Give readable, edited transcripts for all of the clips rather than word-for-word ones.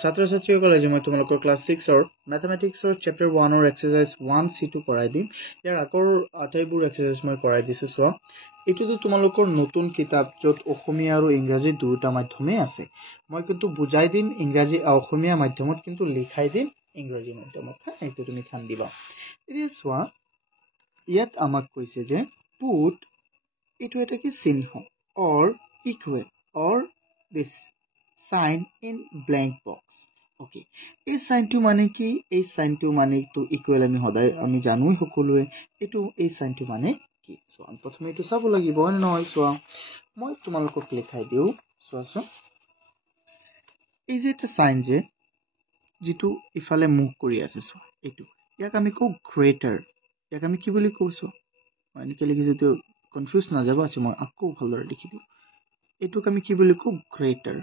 ছাত্ৰ ছাত্ৰীসকলে আজি মই তোমালোকৰ ক্লাছ 6 ৰ ম্যাথমেটিক্সৰ চেপ্টাৰ 1 ৰ এক্সাৰসাইজ 1C2 কৰাই দিম। ইয়াৰ আগৰ আটাইবোৰ এক্সাৰসাইজ মই কৰাই দিছো। চোৱা, এইটোতো তোমালোকৰ নতুন কিতাপ য'ত অসমীয়া আৰু ইংৰাজী দুটা মাধ্যমে আছে। মই কিন্তু বুজাই দিম ইংৰাজী অসমীয়া মাধ্যমত, কিন্তু লিখাই দিম ইংৰাজী মাধ্যমত। এইটো তুমি ধ্যান দিবা। এতিয়া চোৱা, ইয়াত আমাক কৈছে যে পুট, এইটো এটা কি চিহ্ন, or equal or this sign in blank box. Okay, এই সাইনটো মানে কি? এই সাইনটো মানে তো ইকুৱেল আমি জানো সকলোৱে। এইটো এই সাইনটো মানে কি? সো আমি প্ৰথমে এইটো চাব লাগিব, হয় নহয়? চোৱা, মই তোমালোকক লিখাই দিও। চোৱাচোন, এই যে এটা সাইন যে যিটো ইফালে মুভ কৰি আছে, চোৱা এইটো, ইয়াক আমি কওঁ গ্ৰেটাৰ। ইয়াক আমি কি বুলি কওঁ? চোৱা, মই এনেকৈ লিখিছো, তো কনফিউজ নাযাব। আছে, মই আকৌ ভালদৰে লিখি দিওঁ। এইটোক আমি কি বুলি কওঁ? Greater.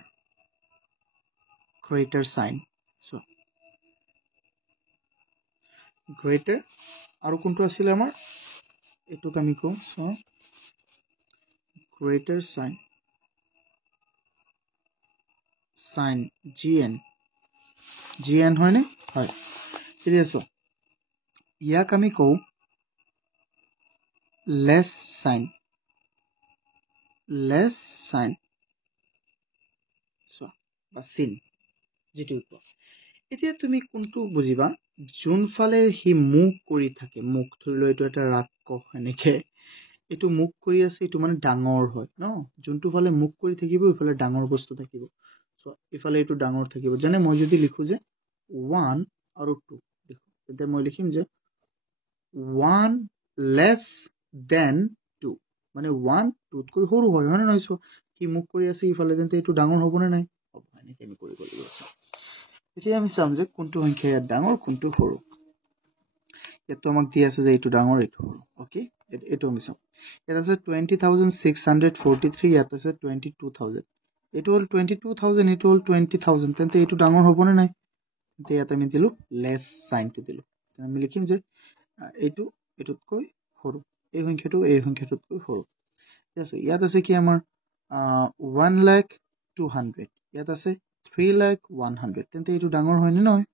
greater sign. So greater আৰু কোনটো আছিল আমাৰ? এটোক আমি কওঁ so greater sign, sign gn হয় নে? হয়। এতিয়া so ইয়াক আমি কওঁ less sign, so বা sin যেটো। এতিয়া তুমি কোনটো বুজিবা? যোনফালে হি মুভ কৰি থাকে, মুখ ধৰি লৈ এইটো এটা ৰাক্ষস, এনেকে এইটো মুখ কৰি আছে, এইটো মানে ডাঙৰ হয় ন। যোনটো ফালে মুখ কৰি থাকিব ইফালে ডাঙৰ বস্তু থাকিব। সো ইফালে এইটো ডাঙৰ থাকিব। যেনে মই যদি লিখো যে 1 আৰু 2, দেখো এতিয়া মই লিখিম যে 1 less than 2, মানে 1 2 তকৈ সৰু হয়, হয় নে নহয়? সো কি মুখ কৰি আছে ইফালে, তেন্তে এইটো ডাঙৰ হ'ব নে নাই? হ'ব। এনেকৈ আমি কৰিব লাগিব। এতিয়া আমি চাম যে কোনটো সংখ্যা ইয়াত ডাঙৰ, কোনটো সৰু। ইয়াতো আমাক দি আছে যে এইটো ডাঙৰ, এইটো সৰু। ওকে, এইটো আমি চাম। ইয়াত আছে 20,643, ইয়াত আছে 22,000। এইটো হ'ল 22,000, এইটো হ'ল 20,000, তেন্তে এইটো ডাঙৰ হ'ব নে নাই? তেন্তে ইয়াত আমি দিলো লেছ সাইনটো দিলো। আমি লিখিম যে এইটো এইটোতকৈ সৰু, এই সংখ্যাটোতকৈ সৰু। ঠিক আছে। ইয়াত আছে কি আমাৰ 1,02,000, ইয়াত আছে 3,01,000, তেন্তে এইটো ডাঙৰ হয় নে নহয়?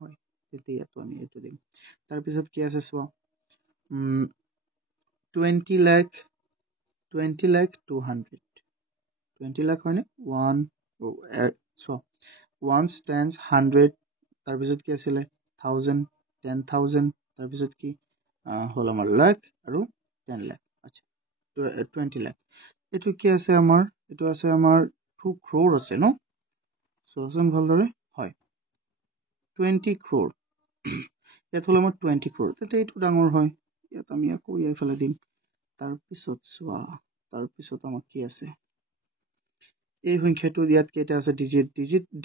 হয়। তেন্তে ইয়াতো আমি এইটো দিম। তাৰপিছত কি আছে চোৱা, 20,02,000, 20 লাখ হয়নে? 1 চোৱা, 1 stands 100, তাৰপিছত কি আছিলে 1000, 10,000, তাৰপিছত কি হ'ল আমাৰ লাখ আৰু 10 লাখ। আচ্ছা, 20 লাখ। এইটো কি আছে আমাৰ? এইটো আছে আমাৰ 2 crore আছে ন? চোৱাচোন ভালদৰে। হয়, 20 crore। ইয়াত হ'ল আমাৰ 20 crore, তেন্তে এইটো ডাঙৰ হয়। ইয়াত আমি আকৌ এইফালে দিম। তাৰপিছত চোৱা, তাৰপিছত আমাক কি আছে? এই সংখ্যাটো ইয়াত কেইটা আছে?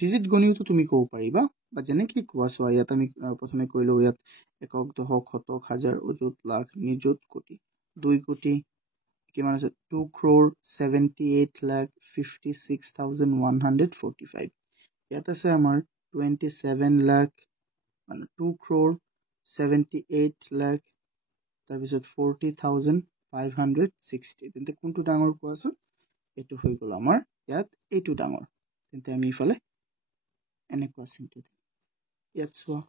ডিজিট গণিওতো তুমি ক'ব পাৰিবা, বা যেনেকে কোৱা। চোৱা, ইয়াত আমি প্ৰথমে কৰিলো, ইয়াত একক, দশক, শতক, হাজাৰ, অযুত, লাখ, নিযুত, কোটি। 2 কোটি কিমান আছে? 2 crore 78,56,145। ইয়াত আছে আমাৰ 27 লাখ, মানে 2 crore 78 লাখ, তাৰপিছত 40,560। তেন্তে কোনটো ডাঙৰ কোৱাচোন? এইটো হৈ গ'ল আমাৰ ইয়াত এইটো ডাঙৰ। তেন্তে আমি ইফালে এনেকুৱা চিনটো দিম। ইয়াত চোৱা,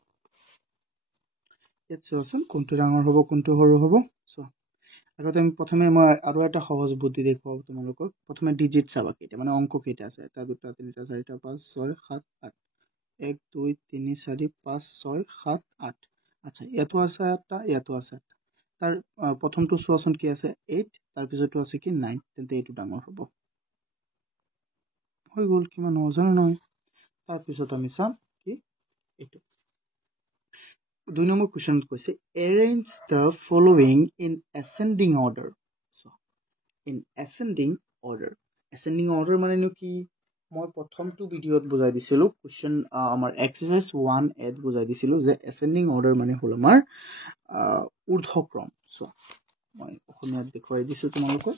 ইয়াত চোৱাচোন কোনটো ডাঙৰ হ'ব, কোনটো সৰু হ'ব। চোৱা, আগতে আমি প্ৰথমে মই আৰু এটা সহজ বুদ্ধি দেখুৱাও তোমালোকক। প্ৰথমে ডিজিট চাবা, কেইটা মানে অংক কেইটা আছে। 1 2 3 4 5 6 7 8, 1 2 3 4 5 6 7 8। আচ্ছা, ইয়াতো আছে এটা, ইয়াতো আছে এটা। তাৰ প্ৰথমটো চোৱাচোন কি আছে? 8, তাৰপিছতো আছে কি 9, তেন্তে এইটো ডাঙৰ হ'ব। হৈ গ'ল, কিমান সহজ হয় নহয়? তাৰপিছত আমি চাম কি এইটো 2 নম্বৰ কুৱেশ্যনত কৈছে arrange the following in ascending order. So in ascending order মানে কি? মই প্ৰথমটো ভিডিঅ'ত বুজাই দিছিলো, কুৱেশ্যন আমাৰ এক্সাৰসাইজ 1A বুজাই দিছিলো যে ascending order মানে হ'ল আমাৰ ঊৰ্ধ্বক্ৰম। চোৱা, মই অসমীয়াত দেখুৱাই দিছো তোমালোকক।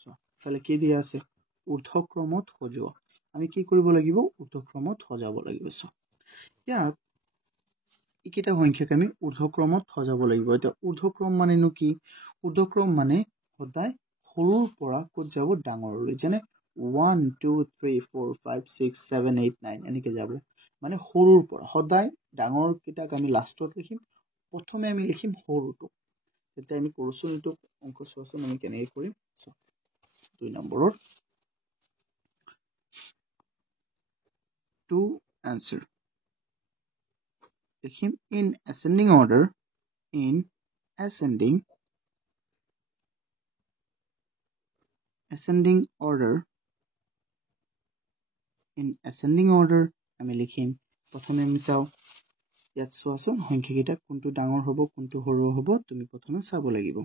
চোৱা, তাহলে কি দিয়া আছে? ঊৰ্ধ্বক্ৰমত সজোৱা। আমি কি কৰিব লাগিব? ঊৰ্ধ্বক্ৰমত সজাব লাগিব। চোৱা, ইয়াত এইকেইটা সংখ্যাক আমি ঊৰ্ধ্বক্ৰমত সজাব লাগিব। এতিয়া ঊৰ্ধ্বক্ৰম মানেনো কি? ঊৰ্ধ্বক্ৰম মানে সদায় সৰুৰ পৰা ক'ত যাব? ডাঙৰলৈ। যেনে 1 2 3 4 5 6 7 8 9 এনেকে যাব। মানে সৰুৰ পৰা সদায় ডাঙৰ কিটাক আমি লাষ্টত লিখিম প্ৰথমে আমি লিখিম সৰুটো তেতিয়া আমি কৰোচোন এইটো অংক চোৱাচোন আমি কেনেকৈ কৰিম 2 নম্বৰৰ to answer লিখিম in ascending order in ascending order আমি লিখিম প্ৰথমে আমি চাও ইয়াত চোৱাচোন সংখ্যাকেইটা কোনটো ডাঙৰ হ'ব কোনটো সৰু হ'ব তুমি প্ৰথমে চাব লাগিব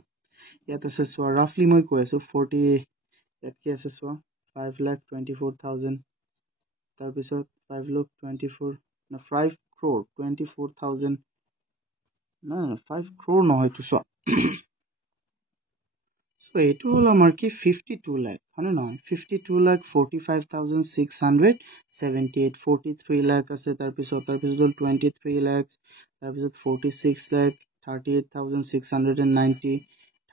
ইয়াত আছে চোৱা ৰাফলি মই কৈ আছো 40 ইয়াত কি আছে চোৱা 5,24,000 তাৰ পিছত 5 crore 24,000 না 5 crore নহয় তো চোৱা So, এইটো হল আমাৰ কি 52 লাখ হয়নে নহয় 52 লাখ 45,678 43 লাখ আছে তাৰ পিছত 23 লাখ তাৰ পিছত 46 লাখ 38,690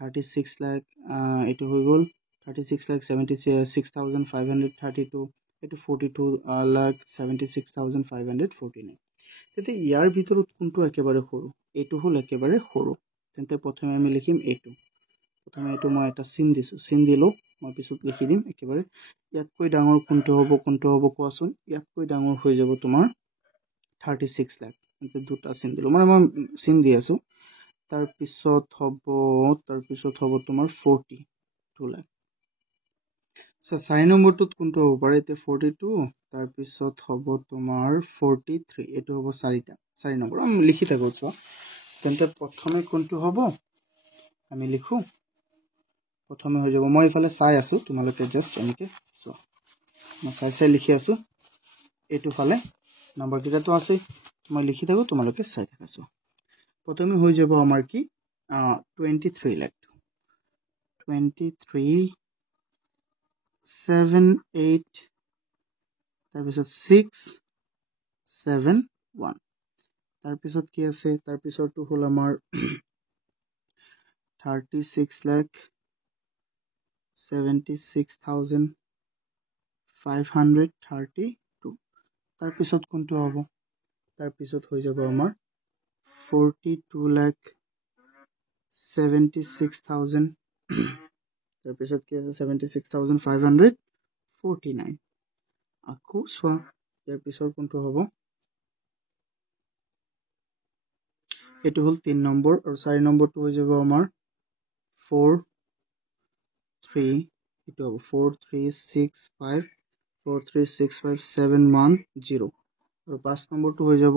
36 লাখ এইটো হৈ গল 36 লাখ 76,532 এইটো 42 লাখ 76,549 তেতে ইয়াৰ ভিতৰত কোনটো একেবাৰে সৰু এইটো হল একেবাৰে সৰু তেন্তে প্ৰথমে আমি লিখিম এইটো প্ৰথমে এইটো মই এটা চিন দিলো মই পিছত লিখি দিম একেবাৰে ইয়াতকৈ ডাঙৰ কোনটো হ'ব কোৱাচোন ইয়াতকৈ ডাঙৰ হৈ যাব তোমাৰ 36 লাখ এতে দুটা চিন দিলো মানে মই চিন দি আছো তাৰ পিছত হ'ব তোমাৰ 42 লাখ সো 4 নম্বৰটোত কোনটো হ'ব পাৰে এতে 42 তাৰ পিছত হ'ব তোমাৰ 43 এটো হ'ব 4 নম্বৰ আমি লিখি থাকো চোৱা তেন্তে প্ৰথমে কোনটো হ'ব আমি লিখো প্ৰথমে হৈ যাব মই ইফালে চাই আছো তোমালোকে জাস্ট এনেকে চোৱা মই চাই লিখি আছো এটো ফালে নম্বৰ কিটাটো আছে মই লিখি থাকো তোমালোকে চাই থাকা চোৱা প্ৰথমে হৈ যাব আমাৰ কি 23 লাখ 23,78 তাৰ পিছত 671 তাৰ পিছত কি আছে তাৰ পিছৰটো হল আমাৰ 36 লাখ 76,532 তাৰ পিছত কোনটো হ'ব তাৰ পিছত হৈ যাব আমাৰ 42 লাখ 76,000 তাৰ পিছত কি আছে 76,549 আকৌ চোৱা ইয়াৰ পিছৰ কোনটো হ'ব এটো হল 3 নম্বৰ আৰু 4 নম্বৰটো হৈ যাব আমাৰ 43 এটো হ'ব 4365,710 আৰু 5 নম্বৰটো হৈ যাব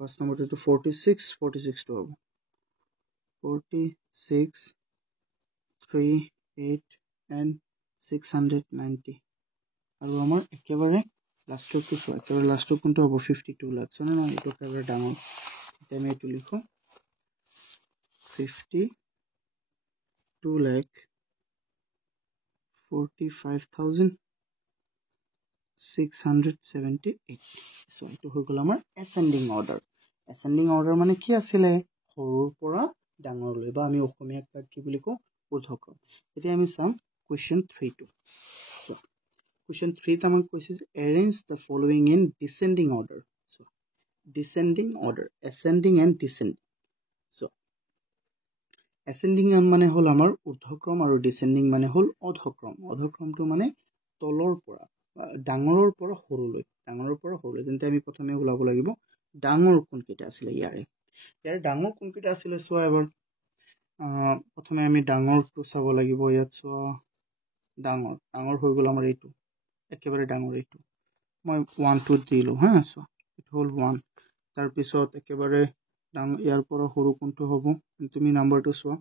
5 নম্বৰটো 46 টো হ'ব 46 38 and 690 আৰু আমাৰ একেবাৰে লাষ্টটো চোৱা একেবাৰে লাষ্টটো কোনটো হ'ব 52 লাখ না না এটো একেবাৰে ডাঙৰ আমি এটো লিখো 52 লাখ 45,678 সো এটো হৈ গল আমাৰ ascending order মানে কি আছিল সৰুৰ পৰা ডাঙৰলৈ বা আমি অসমীয়াত কি বুলি কও ঊৰ্ধ্বক্ৰম এতিয়া আমি চাম question 3 টো সো question 3 ত আমাক কৈছে যে arrange the following in descending order so descending order ascending and descending so ascending মানে হল আমাৰ ঊৰ্ধ্বক্ৰম আৰু descending মানে হল অধক্ৰমটো মানে তলৰ পৰা ডাঙৰৰ পৰা সৰুলৈ তেন্তে আমি প্ৰথমে ওলাব লাগিব ডাঙৰ কোনকেইটা আছিল ইয়াৰ ডাঙৰ কোনকেইটা আছিল চোৱা এবাৰ প্ৰথমে আমি ডাঙৰটো চাব লাগিব ইয়াত চোৱা ডাঙৰ হৈ গল আমাৰ এইটো একেবাৰে ডাঙৰ এইটো মই 1 2 দিলো হা চোৱা ইট হল 1 তাৰ পিছত একেবাৰে ডাঙৰ ইয়াৰ পৰা সৰু কোনটো হ'ব তুমি নাম্বাৰটো চোৱা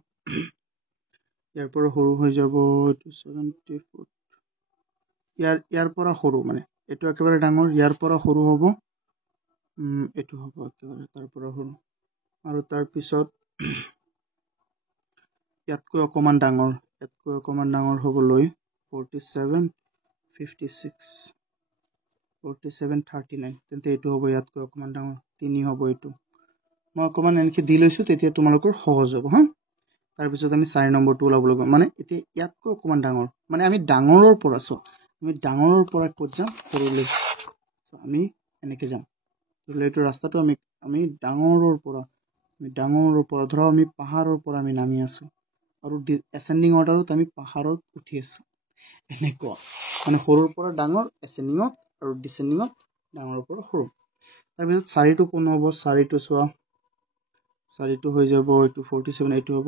ইয়াৰ পৰা সৰু হৈ যাব 74 ইয়াৰ পৰা সৰু মানে এটো একেবাৰে ডাঙৰ ইয়াৰ পৰা সৰু হ'ব এটো হ'ব একেবাৰে তাৰ পৰা সৰু আৰু তাৰ পিছত ইয়াতকৈ অকমান ডাঙৰ হ'বলৈ 47 56 47 39 তেন্তে এটো হ'ব ইয়াতকৈ অকমান ডাঙৰ 3 হ'ব এটো মই অকমান এনেকে দি লৈছো তেতিয়া তোমালোকৰ সহজ হ'ব হা তাৰ পিছত আমি 4 নম্বৰটো ওলাব লাগিব মানে এতিয়া ইয়াতকৈ অকমান ডাঙৰ মানে আমি ডাঙৰৰ পৰা ক'ত যাম সৰুলৈ আমি এনেকৈ যাম। ধৰি লওক এইটো ৰাস্তাটো আমি ডাঙৰৰ পৰা ধৰা আমি পাহাৰৰ পৰা আমি নামি আছোঁ আৰু এচেণ্ডিং অৰ্ডাৰত আমি পাহাৰত উঠি আছোঁ। এনেকুৱা মানে সৰুৰ পৰা ডাঙৰ, এচেণ্ডিঙত আৰু ডিচেণ্ডিঙত ডাঙৰৰ পৰা সৰু। তাৰপিছত 4টো কোন হ'ব? 4টো চোৱা, 4টো হৈ যাব এইটো 47, এইটো হ'ব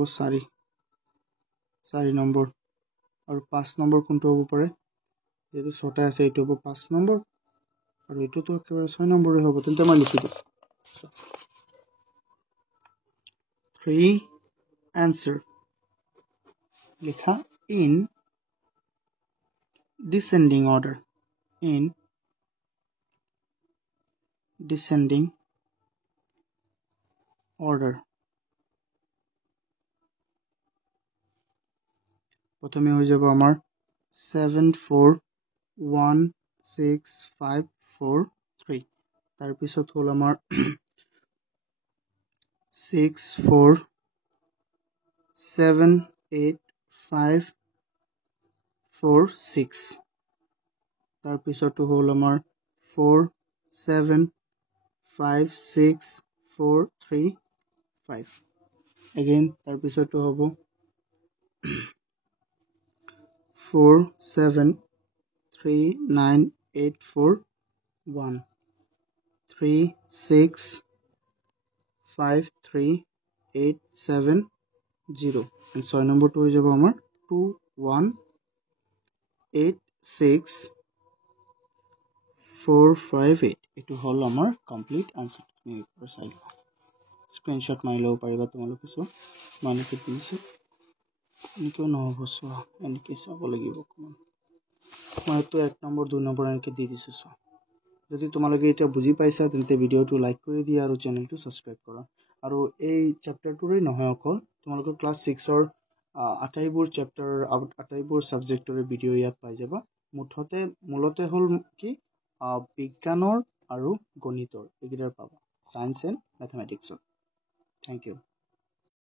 4 নম্বৰ। আৰু 5 নম্বৰ কোনটো হ'ব পাৰে? যেহেতু 6টা আছে, এইটো হ'ব 5 নম্বৰ আৰু এইটোতো একেবাৰে 6 নম্বৰে হ'ব। তেন্তে মই লিখি দিওঁ 3 answer লিখা in descending order. In descending order. প্রথমে হয়ে যাব আমার 7 4 1 6 5 4 3 তাৰপিছত হল আমাৰ 6 4 7 8 5 4 6 তাৰপিছত হল আমাৰ 4 7 5 6 4 3 5 again তাৰপিছত হ'ব 4 7 3 9 8 4 1 3 6 5 3 8 7 0 and 6 নম্বৰটো হৈ যাব আমাৰ 2 1 8 6 4 5 8 এইটো হল আমাৰ কমপ্লিট আনসাৰ। তুমি একবাৰ চাই লোৱা, স্ক্ৰিনশ্বট মাৰি ল'ব পাৰিবা তোমালোকে। চোৱা মই এনেকৈ দিছোঁ, এনেকৈও নহ'ব, চোৱা এনেকৈ চাব লাগিব অকণমান। মই এইটো 1 নম্বৰ 2 নম্বৰ এনেকৈ দি দিছোঁ। চোৱা যদি তোমালোকে এতিয়া বুজি পাইছা তেন্তে ভিডিঅ'টো লাইক কৰি দিয়া আৰু চেনেলটো ছাবস্ক্ৰাইব কৰা। আৰু এই চেপ্টাৰটোৰে নহয় অকল, তোমালোকৰ ক্লাছ 6ৰ আটাইবোৰ চেপ্টাৰ আটাইবোৰ ছাবজেক্টৰে ভিডিঅ' ইয়াত পাই যাবা। মূলতে হ'ল কি বিজ্ঞানৰ আৰু গণিতৰ এইকেইটাৰ পাবা, ছায়েন্স এণ্ড মেথমেটিক্সৰ। Thank U.